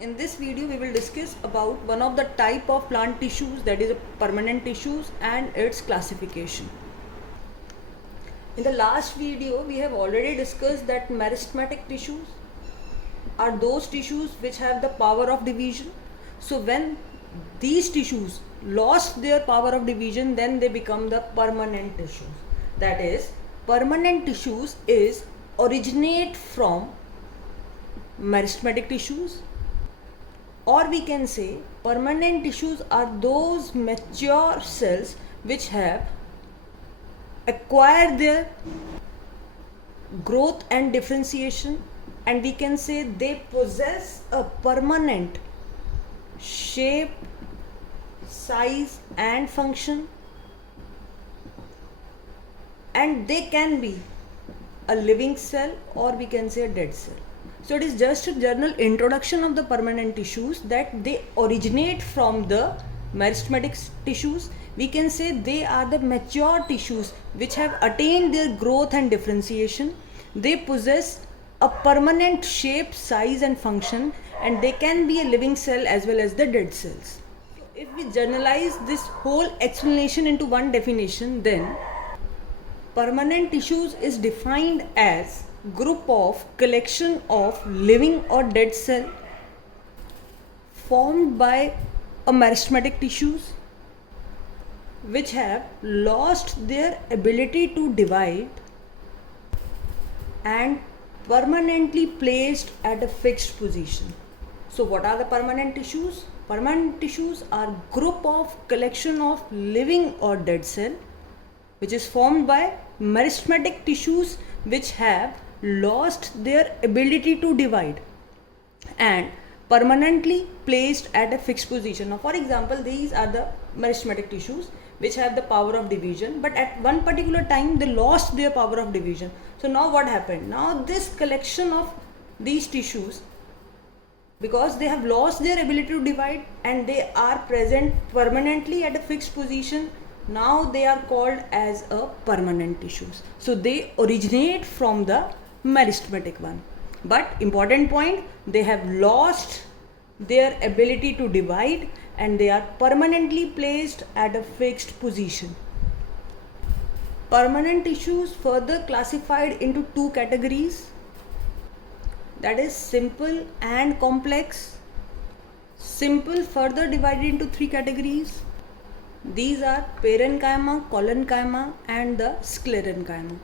In this video we will discuss about one of the type of plant tissues, that is permanent tissues, and its classification. In the last video we have already discussed that meristematic tissues are those tissues which have the power of division. So when these tissues lost their power of division, then they become the permanent tissues. That is, permanent tissues originate from meristematic tissues, or we can say permanent tissues are those mature cells which have acquired their growth and differentiation, and we can say they possess a permanent shape, size and function, and they can be a living cell or we can say a dead cell. So it is just a general introduction of the permanent tissues, that they originate from the meristematic tissues. We can say they are the mature tissues which have attained their growth and differentiation. They possess a permanent shape, size and function, and they can be a living cell as well as the dead cells. So if we generalize this whole explanation into one definition, then permanent tissues is defined as group of collection of living or dead cell formed by a meristematic tissues which have lost their ability to divide and permanently placed at a fixed position. So what are the permanent tissues? Permanent tissues are group of collection of living or dead cell which is formed by meristematic tissues which have lost their ability to divide and permanently placed at a fixed position. Now, for example, these are the meristematic tissues which have the power of division, but at one particular time they lost their power of division. So now what happened? Now this collection of these tissues, because they have lost their ability to divide and they are present permanently at a fixed position, now they are called as a permanent tissues. So they originate from the meristematic one, but important point, they have lost their ability to divide and they are permanently placed at a fixed position. Permanent tissues further classified into two categories, that is simple and complex. Simple further divided into three categories. These are parenchyma, collenchyma and the sclerenchyma.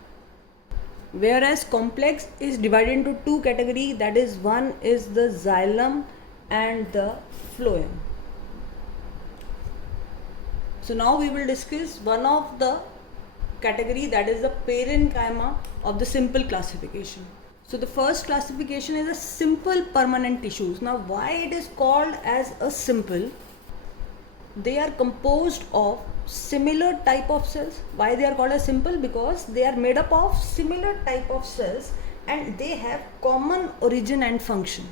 Whereas complex is divided into two categories, that is, one is the xylem and the phloem. So now we will discuss one of the category, that is the parenchyma of the simple classification. So the first classification is a simple permanent tissues. Now why it is called as a simple? They are composed of similar type of cells. Why they are called as simple? Because they are made up of similar type of cells and they have common origin and function.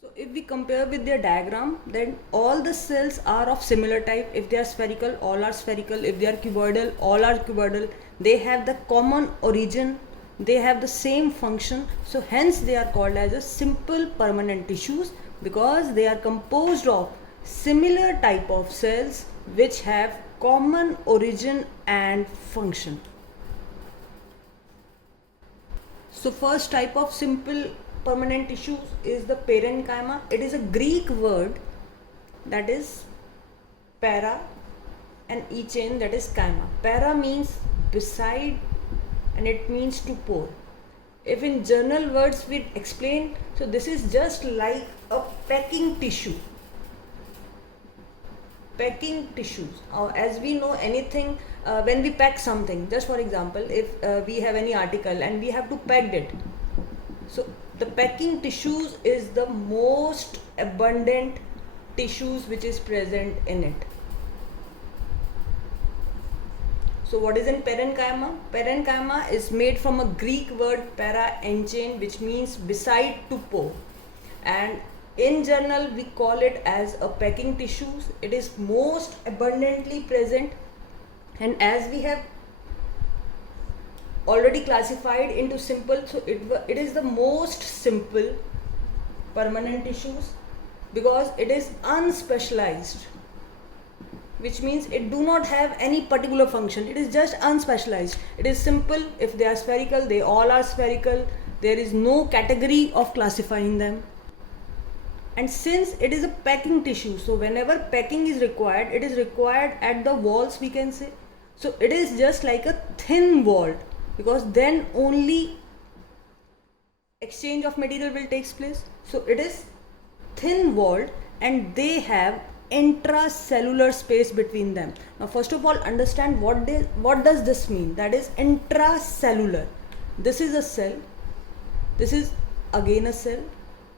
So if we compare with their diagram, then all the cells are of similar type. If they are spherical, all are spherical. If they are cuboidal, all are cuboidal. They have the common origin, they have the same function. So hence they are called as a simple permanent tissues, because they are composed of similar type of cells which have common origin and function. So first type of simple permanent tissues is the parenchyma. It is a Greek word, that is para, and echen, that is chyma. Para means beside and it means to pour. If in general words we explain, so this is just like a packing tissue. Packing tissues, as we know anything, when we pack something, just for example, if we have any article and we have to pack it, so the packing tissues is the most abundant tissues which is present in it. So what is in parenchyma? Parenchyma is made from a Greek word parenchyma, which means beside to pour, and in general we call it as a packing tissues. It is most abundantly present, and as we have already classified into simple, so it is the most simple permanent tissues. because it is unspecialized, which means it do not have any particular function. It is just unspecialized. It is simple. If they are spherical, they all are spherical. There is no category of classifying them. And since it is a packing tissue, so whenever packing is required, it is required at the walls, we can say. So it is just like a thin walled, because then only exchange of material will take place. So it is thin walled, and they have intracellular space between them. Now first of all, understand what does this mean. That is intracellular. This is a cell, this is again a cell,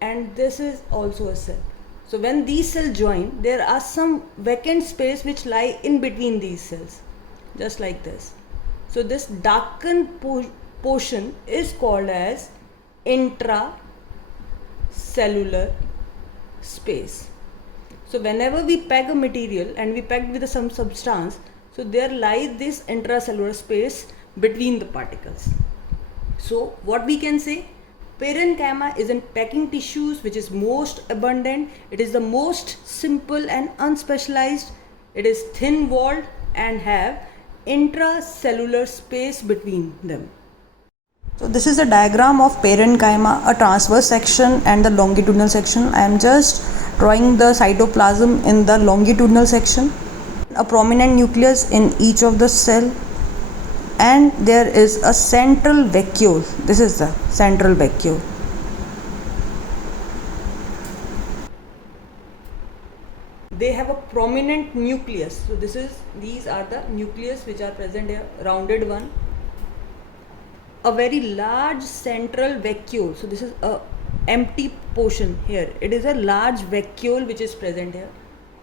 and this is also a cell. So when these cells join, there are some vacant space which lie in between these cells, just like this. So this darkened portion is called as intracellular space. So whenever we pack a material and we pack with some substance, so there lies this intracellular space between the particles. So what we can say, parenchyma is in packing tissues which is most abundant. It is the most simple and unspecialized. It is thin walled and have intracellular space between them. So this is a diagram of parenchyma, a transverse section and the longitudinal section. I am just drawing the cytoplasm in the longitudinal section. A prominent nucleus in each of the cell, and there is a central vacuole. This is the central vacuole. They have a prominent nucleus. So these are the nucleus which are present here, rounded one. A very large central vacuole. So this is a empty portion here. It is a large vacuole which is present here.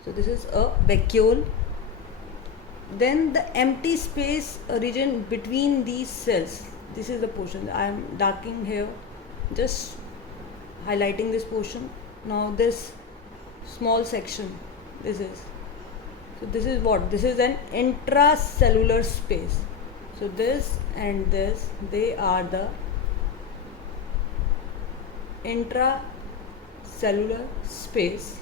So this is a vacuole. Then the empty space region between these cells. This is the portion. I am darkening here, just highlighting this portion. Now this small section. This is what? This is an intracellular space. So this and this, they are the intracellular space,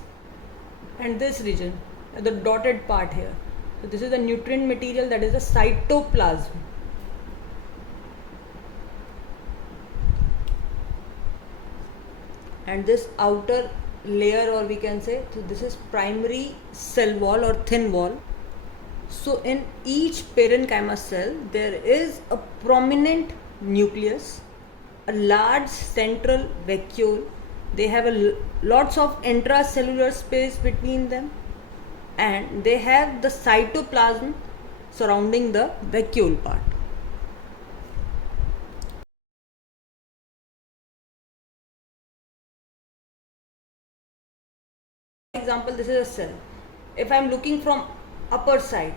and this region, the dotted part here. So this is the nutrient material, that is the cytoplasm. And this outer layer, or we can say, so this is primary cell wall or thin wall. So in each parenchyma cell, there is a prominent nucleus, a large central vacuole. They have lots of intracellular space between them, and they have the cytoplasm surrounding the vacuole part. For example, this is a cell. If I am looking from upper side,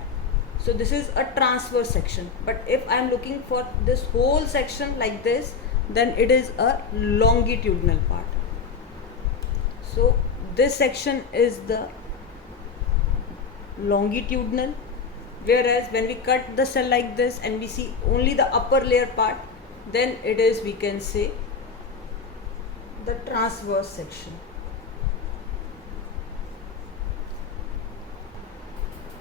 so this is a transverse section, but if I am looking for this whole section like this, then it is a longitudinal part. So this section is the longitudinal, whereas when we cut the cell like this and we see only the upper layer part, then it is, we can say, the transverse section.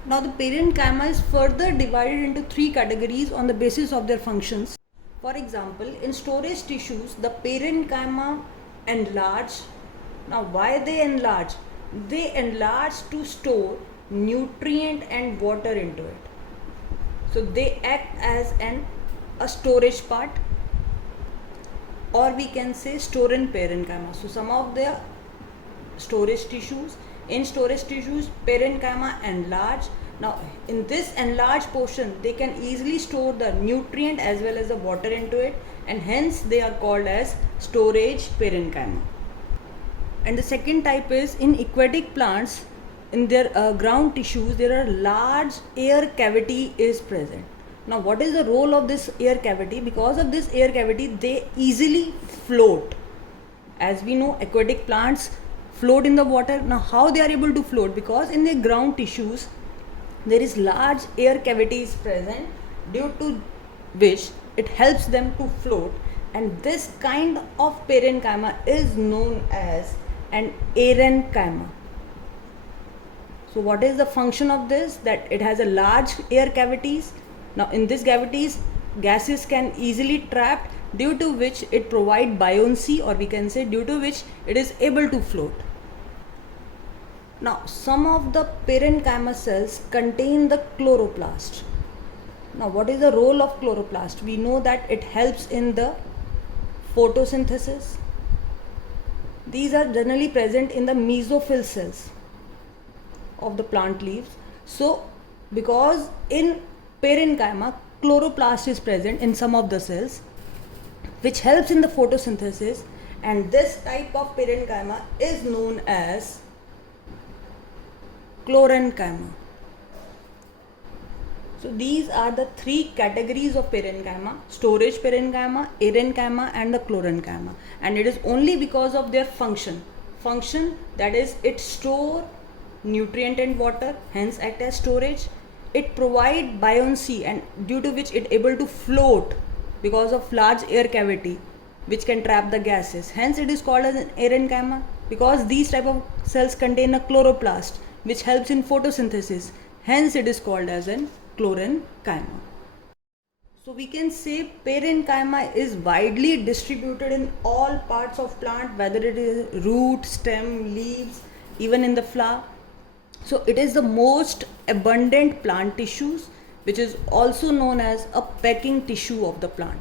Now the parenchyma is further divided into three categories on the basis of their functions. For example, in storage tissues, the parenchyma enlarge. Now why they enlarge? They enlarge to store nutrient and water into it. So they act as a storage part, or we can say store in parenchyma. So some of the storage tissues, in storage tissues, parenchyma enlarge. Now in this enlarged portion, they can easily store the nutrient as well as the water into it, and hence they are called as storage parenchyma. And the second type is in aquatic plants, in their ground tissues, there are large air cavity is present. Now what is the role of this air cavity? Because of this air cavity, they easily float. As we know, aquatic plants float in the water. Now how they are able to float? Because in their ground tissues, there is large air cavities present, due to which it helps them to float, and this kind of parenchyma is known as and Parenchyma. So what is the function of this? That it has a large air cavities. Now in these cavities, gases can easily trapped, due to which it provide buoyancy, or we can say due to which it is able to float. Now some of the parenchyma cells contain the chloroplast. Now what is the role of chloroplast? We know that it helps in the photosynthesis. These are generally present in the mesophyll cells of the plant leaves. So because in parenchyma chloroplast is present in some of the cells, which helps in the photosynthesis, and this type of parenchyma is known as chlorenchyma. So these are the three categories of parenchyma: storage parenchyma, parenchyma and the chlorenchyma. And it is only because of their function, that is, it store nutrient and water, hence act as storage. It provide buoyancy, and due to which it able to float because of large air cavity which can trap the gases, hence it is called as an parenchyma. Because these type of cells contain a chloroplast which helps in photosynthesis, hence it is called as an chlorenchyma. So we can say parenchyma is widely distributed in all parts of plant, whether it is root, stem, leaves, even in the flower. So it is the most abundant plant tissues, which is also known as a packing tissue of the plant.